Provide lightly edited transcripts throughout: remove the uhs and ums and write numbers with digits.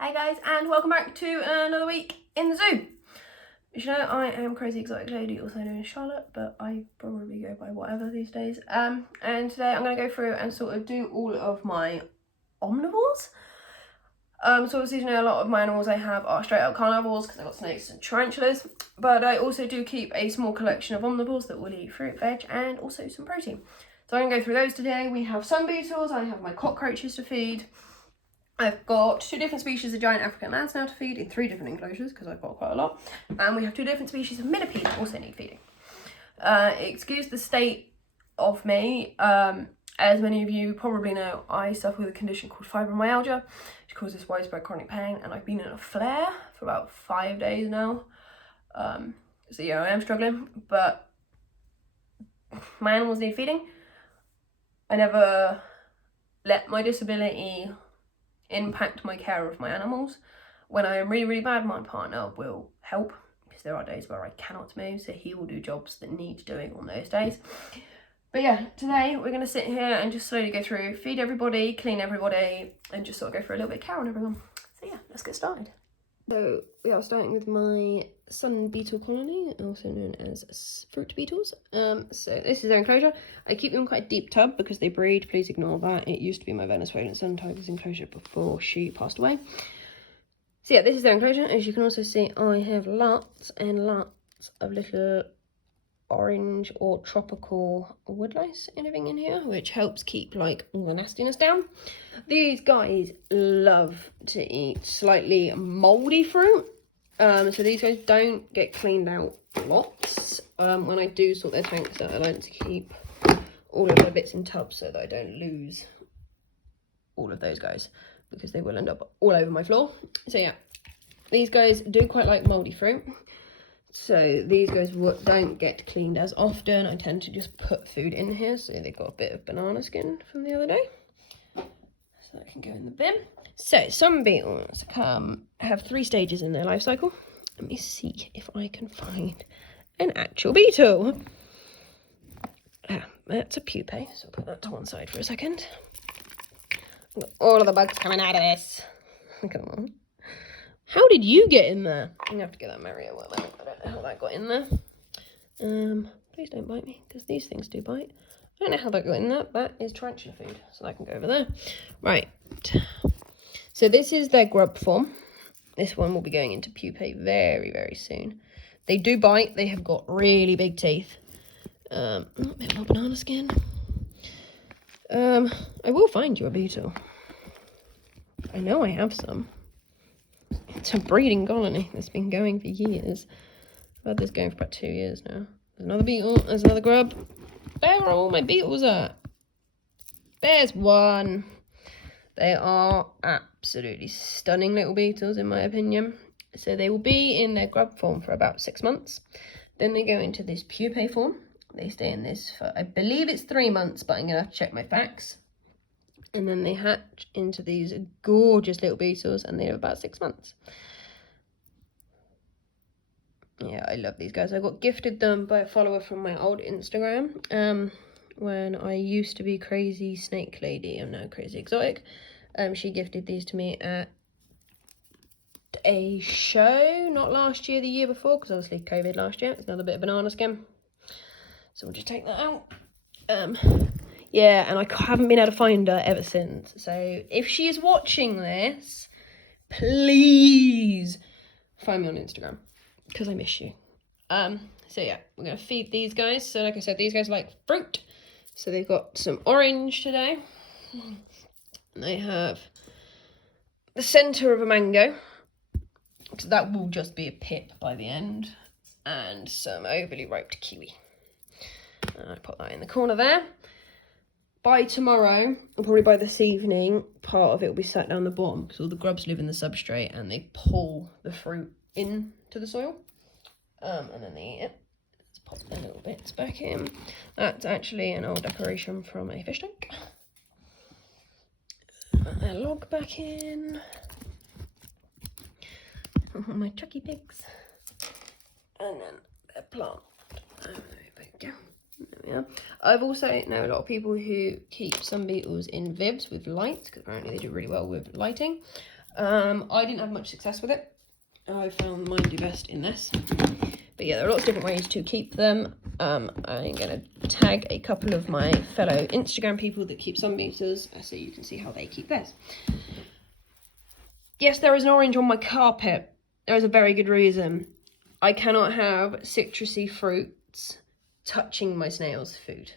Hey guys, and welcome back to another week in the zoo. You know, I am Crazy Exotic Lady, also known as Charlotte, but I probably go by whatever these days. And today I'm going to go through and sort of do all of my omnivores. So obviously, you know, a lot of my animals I have are straight up carnivores because I've got snakes and tarantulas. But I also do keep a small collection of omnivores that will eat fruit, veg, and also some protein. So I'm going to go through those today. We have sun beetles, I have my cockroaches to feed. I've got 2 different species of giant African land snail to feed in 3 different enclosures because I've got quite a lot. And we have 2 different species of millipedes that also need feeding. Excuse the state of me. As many of you probably know, I suffer with a condition called fibromyalgia, which causes widespread chronic pain, and I've been in a flare for about 5 days now. So yeah, I am struggling, but my animals need feeding. I never let my disability impact my care of my animals. When I am really, really bad, my partner will help because there are days where I cannot move, so he will do jobs that need doing on those days. But yeah, today we're going to sit here and just slowly go through, feed everybody, clean everybody, and just sort of go through a little bit of care on everyone. So yeah, let's get started. So we are starting with my sun beetle colony, also known as fruit beetles. So this is their enclosure. I keep them in quite a deep tub because they breed. Please ignore that. It used to be my Venezuelan sun tiger's enclosure before she passed away. So yeah, this is their enclosure. As you can also see, I have lots and lots of little orange or tropical woodlice and everything in here, which helps keep like all the nastiness down. These guys love to eat slightly moldy fruit, so these guys don't get cleaned out lots. When I do sort their tanks out, I like to keep all of their bits in tubs so that I don't lose all of those guys, because they will end up all over my floor. So yeah, these guys do quite like moldy fruit. So these guys don't get cleaned as often. I tend to just put food in here. So they've got a bit of banana skin from the other day. So that can go in the bin. So some beetles have 3 stages in their life cycle. Let me see if I can find an actual beetle. That's a pupae. So I'll put that to one side for a second. Got all of the bugs coming out of this. Come on. How did you get in there? I'm going to have to get that Mario one. I don't know how that got in there. Please don't bite me, because these things do bite. I don't know how that got in there. That is tarantula food, so that can go over there. Right. So this is their grub form. This one will be going into pupae very, very soon. They do bite. They have got really big teeth. A bit more banana skin. I will find you a beetle. I know I have some. It's a breeding colony that's been going for years. I've had this going for about 2 years now. There's another beetle, there's another grub. Where are all my beetles at? There's one. They are absolutely stunning little beetles, in my opinion. So they will be in their grub form for about 6 months. Then they go into this pupae form. They stay in this for, I believe it's 3 months, but I'm going to have to check my facts. And then they hatch into these gorgeous little beetles, and they live about 6 months. Yeah, I love these guys. I got gifted them by a follower from my old Instagram. When I used to be Crazy Snake Lady, I'm now Crazy Exotic. She gifted these to me at a show, not last year, the year before, because obviously COVID last year. It's another bit of banana skin. So we'll just take that out. Yeah, and I haven't been able to find her ever since. So if she is watching this, please find me on Instagram, because I miss you. So yeah, we're going to feed these guys. So like I said, these guys like fruit. So they've got some orange today. They have the centre of a mango. So that will just be a pip by the end. And some overly ripe kiwi. And I put that in the corner there. By tomorrow, or probably by this evening, part of it will be sat down the bottom, because all the grubs live in the substrate and they pull the fruit into the soil. And then they eat it. Let's pop the little bits back in. That's actually an old decoration from a fish tank. Put their log back in. My chucky pigs. And then their plant. There we go. There we are. I've also know a lot of people who keep some beetles in vibs with lights, because apparently they do really well with lighting. I didn't have much success with it. I found mine do best in this. But yeah, there are lots of different ways to keep them. I'm going to tag a couple of my fellow Instagram people that keep sunbeaters so you can see how they keep theirs. Yes, there is an orange on my carpet. There is a very good reason. I cannot have citrusy fruits touching my snail's food.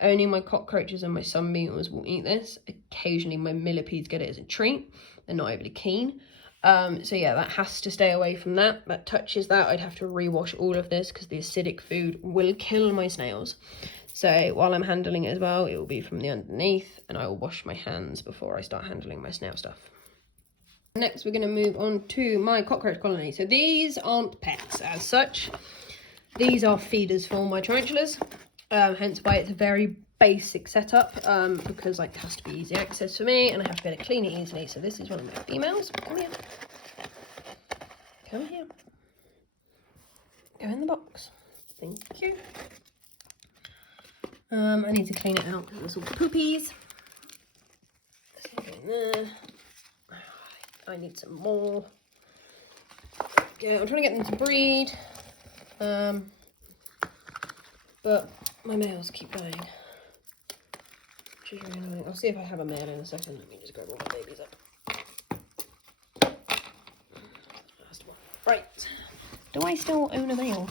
Only my cockroaches and my sunbeetles will eat this. Occasionally my millipedes get it as a treat. They're not overly keen. So yeah, that has to stay away from that. That touches that, I'd have to rewash all of this because the acidic food will kill my snails. So while I'm handling it as well, it will be from the underneath, and I will wash my hands before I start handling my snail stuff. Next, we're going to move on to my cockroach colony. So these aren't pets as such. These are feeders for my tarantulas. Hence why it's a very basic setup, because like it has to be easy access for me and I have to be able to clean it easily. So this is one of my females. Come here. Come here. Go in the box. Thank you. I need to clean it out because there's all the poopies. So go in there. I need some more. Yeah, I'm trying to get them to breed. But my males keep dying. Which is really annoying. I'll see if I have a male in a second. Let me just grab all my babies up. Last one. Right. Do I still own a male?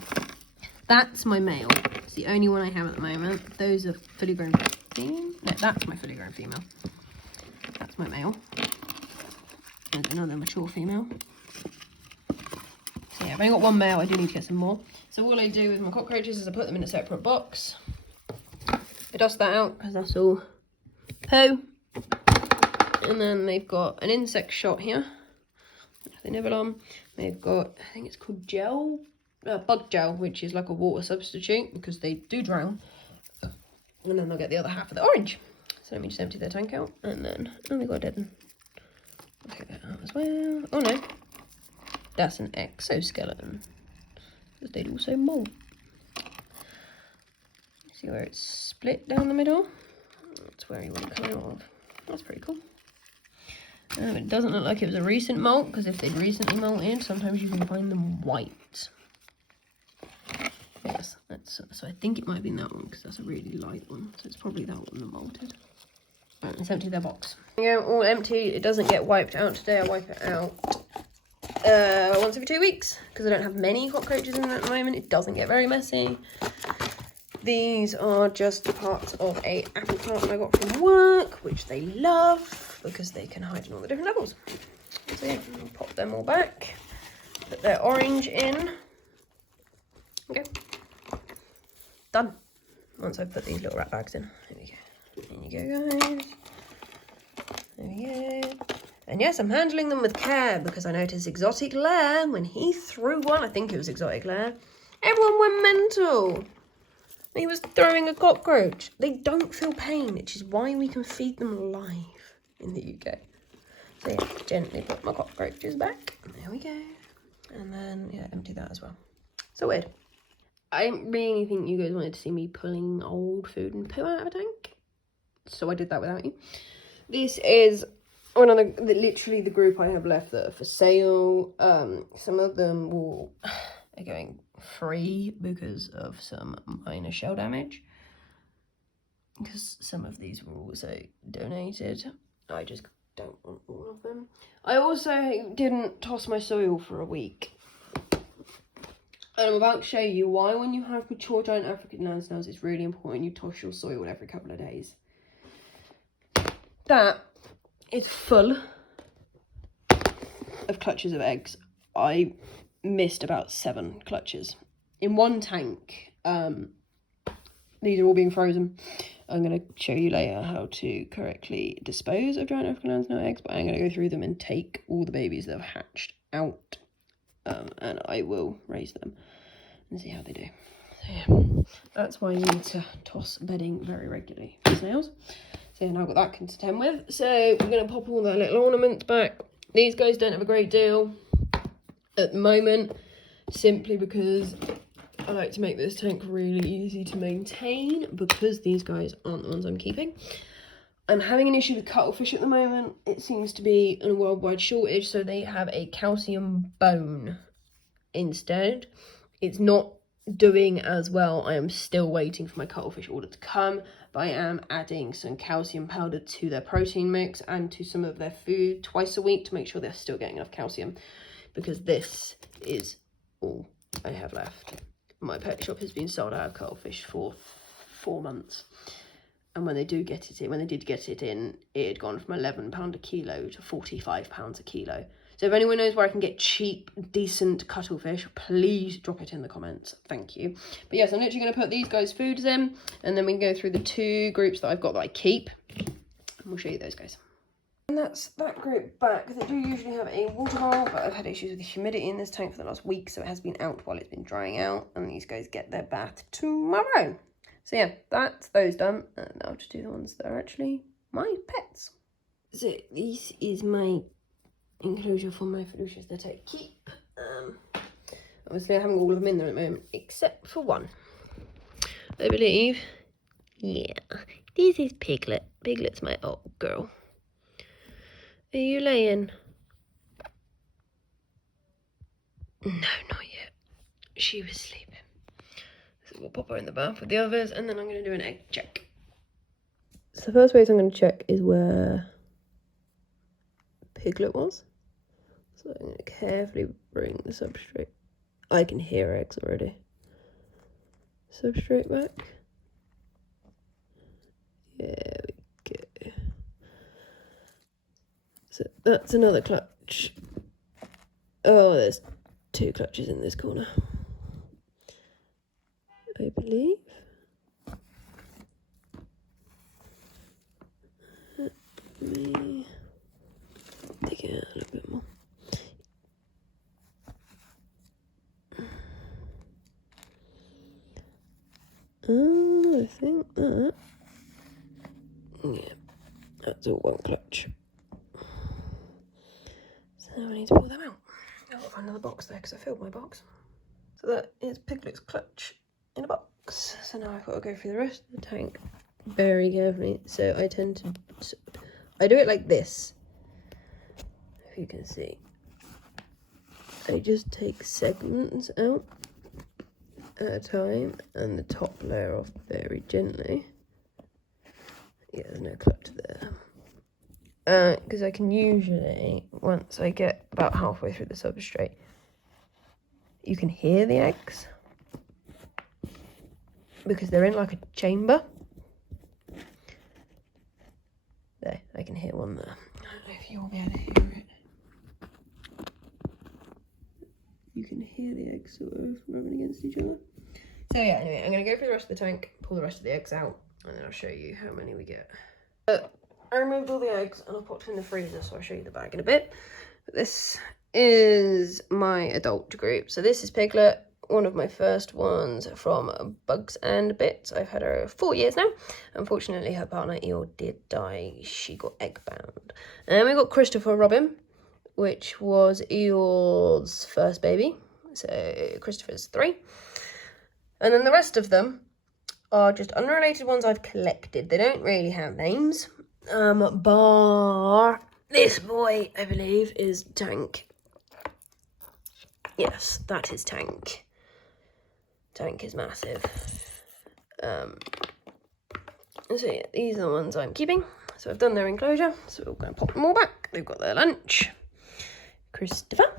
That's my male. It's the only one I have at the moment. Those are fully grown female. No, that's my fully grown female. That's my male. There's another mature female. So yeah, I've only got one male. I do need to get some more. So all I do with my cockroaches is I put them in a separate box. I dust that out because that's all poo. And then they've got an insect shot here. They nibble on. They've got, I think it's called gel, bug gel, which is like a water substitute because they do drown. And then they'll get the other half of the orange. So let me just empty their tank out. And then, oh, we got a dead one. I'll take that out as well. Oh no, that's an exoskeleton. Because they'd also molt. See where it's split down the middle? That's where you want to come out of. That's pretty cool. It doesn't look like it was a recent molt, because if they'd recently molted, sometimes you can find them white. Yes, so I think it might have been that one, because that's a really light one. So it's probably that one that molted. Right, let's empty their box. Yeah, all empty. It doesn't get wiped out today. I wipe it out once every 2 weeks, because I don't have many cockroaches in there at the moment. It doesn't get very messy. These are just parts of a apple tart I got from work, which they love because they can hide in all the different levels. So yeah, I'll pop them all back, put their orange in. Okay, done. Once I've put these little rat bags in. There we go. There you go, guys. There we go. And yes, I'm handling them with care because I noticed Exotic Lair, when he threw one, I think it was Exotic Lair, everyone went mental. He was throwing a cockroach. They don't feel pain, which is why we can feed them live in the UK. So yeah, gently put my cockroaches back. There we go. And then, yeah, empty that as well. So weird. I didn't really think you guys wanted to see me pulling old food and poo out of a tank. So I did that without you. This is one of literally the group I have left that are for sale. Some of them are going free because of some minor shell damage, because some of these were also donated. I just don't want all of them. I also didn't toss my soil for a week, and I'm about to show you why when you have mature giant African land snails it's really important you toss your soil every couple of days. That is full of clutches of eggs. I missed about 7 clutches in one tank. These are all being frozen. I'm going to show you later how to correctly dispose of giant African land snail eggs, but I'm going to go through them and take all the babies that have hatched out, and I will raise them and see how they do. So yeah, that's why you need to toss bedding very regularly for snails. So yeah, now I've got that to contend with. So we're going to pop all their little ornaments back. These guys don't have a great deal at the moment, simply because I like to make this tank really easy to maintain, because these guys aren't the ones I'm keeping. I'm having an issue with cuttlefish at the moment. It seems to be a worldwide shortage, so they have a calcium bone instead. It's not doing as well. I am still waiting for my cuttlefish order to come, but I am adding some calcium powder to their protein mix and to some of their food twice a week to make sure they're still getting enough calcium, because this is all I have left. My pet shop has been sold out of cuttlefish for 4 months. And when they did get it in, it had gone from £11 a kilo to £45 a kilo. So if anyone knows where I can get cheap, decent cuttlefish, please drop it in the comments. Thank you. But yes, I'm literally going to put these guys' foods in, and then we can go through the 2 groups that I've got that I keep. And we'll show you those guys. And that's that group back. They do usually have a water bowl, but I've had issues with the humidity in this tank for the last week, so it has been out while it's been drying out. And these guys get their bath tomorrow. So yeah, that's those done, and now I'll just do the ones that are actually my pets. So this is my enclosure for my Felucias that I keep. Obviously I haven't got all of them in there at the moment, except for one. I believe, yeah, this is Piglet. Piglet's my old girl. Are you laying? No, not yet. She was sleeping. So we'll pop her in the bath with the others, and then I'm going to do an egg check. So the first place I'm going to check is where Piglet was. So I'm going to carefully bring the substrate. I can hear eggs already. Substrate back. There we go. So that's another clutch. Oh, there's 2 clutches in this corner, I believe. Let me dig it out a little bit more. Oh, I think that, yeah, that's all one clutch. So now I need to pull them out. I've got to find another box there because I filled my box. So that is Piglet's clutch in a box. So now I've got to go through the rest of the tank very carefully. So I do it like this, if you can see. I just take segments out at a time and the top layer off very gently. Yeah, there's no clutch there. Because I can usually, once I get about halfway through the substrate, you can hear the eggs because they're in like a chamber. There, I can hear one there. I don't know if you'll be able to hear it. You can hear the eggs sort of rubbing against each other. So yeah, anyway, I'm going to go through the rest of the tank, pull the rest of the eggs out, and then I'll show you how many we get. I removed all the eggs and I popped them in the freezer, so I'll show you the bag in a bit. This is my adult group. So this is Piglet, one of my first ones from bugznbits. I've had her 4 years now. Unfortunately, her partner Eel did die. She got egg bound. And we got Christopher Robin, which was Eel's first baby. So Christopher's 3. And then the rest of them are just unrelated ones I've collected. They don't really have names. Bar this boy, I believe, is Tank. Yes, that is Tank. Tank is massive. So yeah, these are the ones I'm keeping. So I've done their enclosure, so we're going to pop them all back. They've got their lunch. Christopher.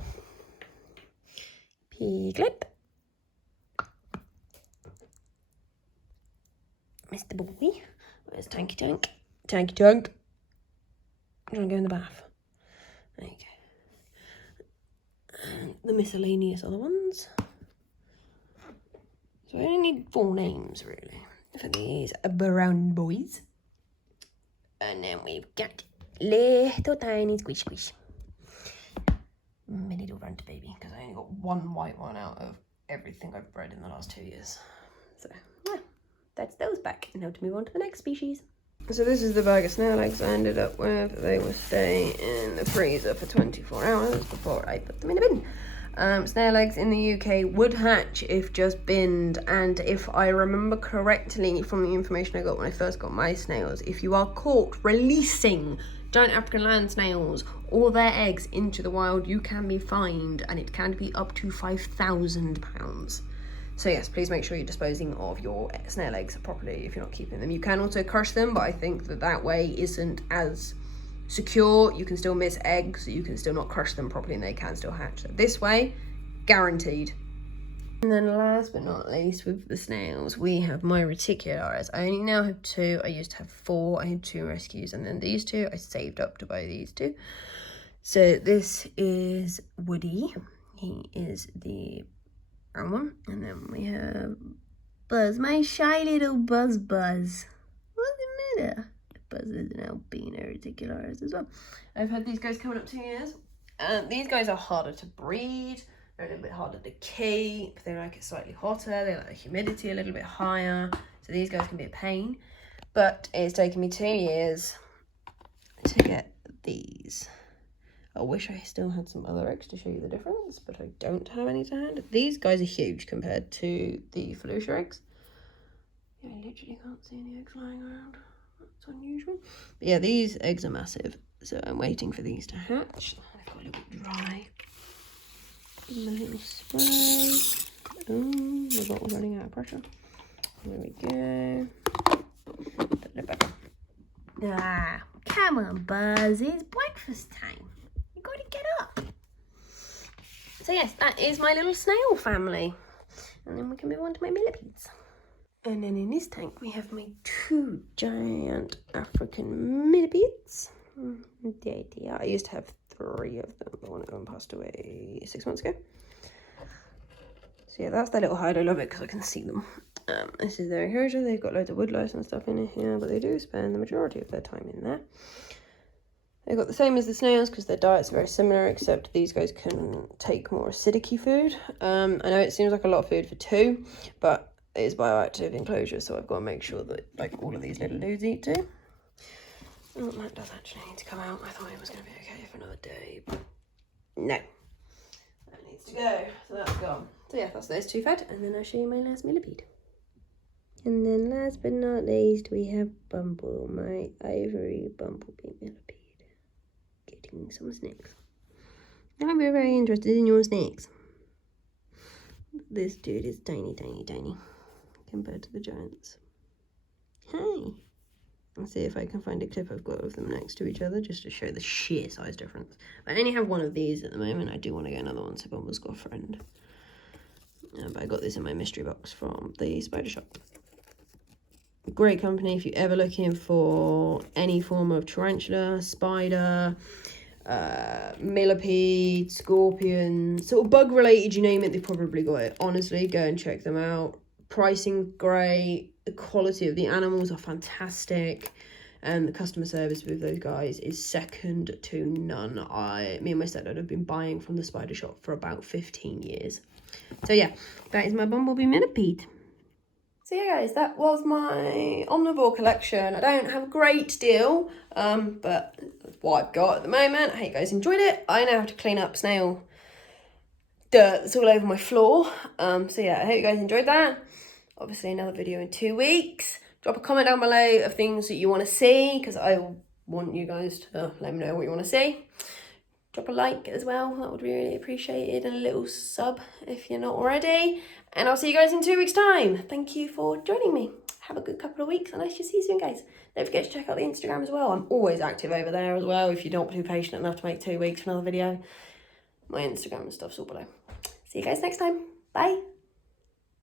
Piglet. Mr. Boy. Where's Tanky Tank? Tanky Tank. I'm trying to go in the bath. There you go. And the miscellaneous other ones. So I only need 4 names, really, for these brown boys. And then we've got little tiny squish squish. My little runt baby, because I only got 1 white one out of everything I've bred in the last 2 years. So, yeah, that's those back. Now to move on to the next species. So this is the bag of snail eggs I ended up with. They will stay in the freezer for 24 hours before I put them in a bin. Snail eggs in the UK would hatch if just binned, and if I remember correctly from the information I got when I first got my snails, if you are caught releasing giant African land snails or their eggs into the wild, you can be fined, and it can be up to £5,000. So yes, please make sure you're disposing of your snail eggs properly if you're not keeping them. You can also crush them, but I think that way isn't as secure. You can still miss eggs, you can still not crush them properly, and they can still hatch. So this way, guaranteed. And then last but not least, with the snails, we have my reticularis. I only now have 2. I used to have 4. I had 2 rescues, and then these 2 I saved up to buy these 2. So this is Woody. He is the brown one, and then we have Buzz, my shy little Buzz. What's the matter? Buzz is an albino reticularis as well. I've had these guys coming up 2 years. These guys are harder to breed. They're a little bit harder to keep. They like it slightly hotter. They like the humidity a little bit higher. So these guys can be a pain. But it's taken me 2 years to get these. I wish I still had some other eggs to show you the difference, but I don't have any to hand. These guys are huge compared to the Felucia eggs. Yeah, I literally can't see any eggs lying around. That's unusual. But yeah, these eggs are massive, so I'm waiting for these to hatch. They've got a little bit dry. Give them a little spray. Oh, the bottle's running out of pressure. There we go. Ah, come on, Buzz. It's breakfast time. You gotta get up. So yes, that is my little snail family. And then we can move on to my millipedes. And then in this tank, we have my 2 giant African millipedes. I used to have 3 of them, but one of them passed away 6 months ago. So yeah, that's their little hide. I love it because I can see them. This is their enclosure. They've got loads of woodlice and stuff in here, but they do spend the majority of their time in there. They've got the same as the snails because their diet's very similar, except these guys can take more acidic food. I know it seems like a lot of food for 2, but it is bioactive enclosure, so I've got to make sure that like all of these little dudes eat too. Oh, that does actually need to come out. I thought it was going to be okay for another day, but no. That needs to go, so that's gone. So yeah, that's those 2 fed, and then I'll show you my last millipede. And then last but not least, we have Bumble, my ivory bumblebee millipede. Getting some snacks. I'm very interested in your snacks. This dude is tiny, tiny, tiny compared to the giants. Hey! Let's see if I can find a clip I've got of them next to each other just to show the sheer size difference. I only have 1 of these at the moment. I do want to get another one, so Bumble's got a friend. But I got this in my mystery box from the spider shop. Great company if you're ever looking for any form of tarantula, spider, millipede, scorpion, sort of bug related, you name it, they've probably got it. Honestly, go and check them out. Pricing great, the quality of the animals are fantastic, and the customer service with those guys is second to none. Me and my stepdad have been buying from the spider shop for about 15 years. So yeah, that is my bumblebee millipede. So yeah guys, that was my omnivore collection. I don't have a great deal, but that's what I've got at the moment. I hope you guys enjoyed it. I now have to clean up snail dirt that's all over my floor. So yeah, I hope you guys enjoyed that. Obviously another video in 2 weeks. Drop a comment down below of things that you want to see, because I want you guys to let me know what you want to see. Drop a like as well, that would be really appreciated, and a little sub if you're not already. And I'll see you guys in 2 weeks' time. Thank you for joining me. Have a good couple of weeks, and I shall see you soon, guys. Don't forget to check out the Instagram as well. I'm always active over there as well, if you're not too patient enough to make 2 weeks for another video. My Instagram and stuff's all below. See you guys next time. Bye.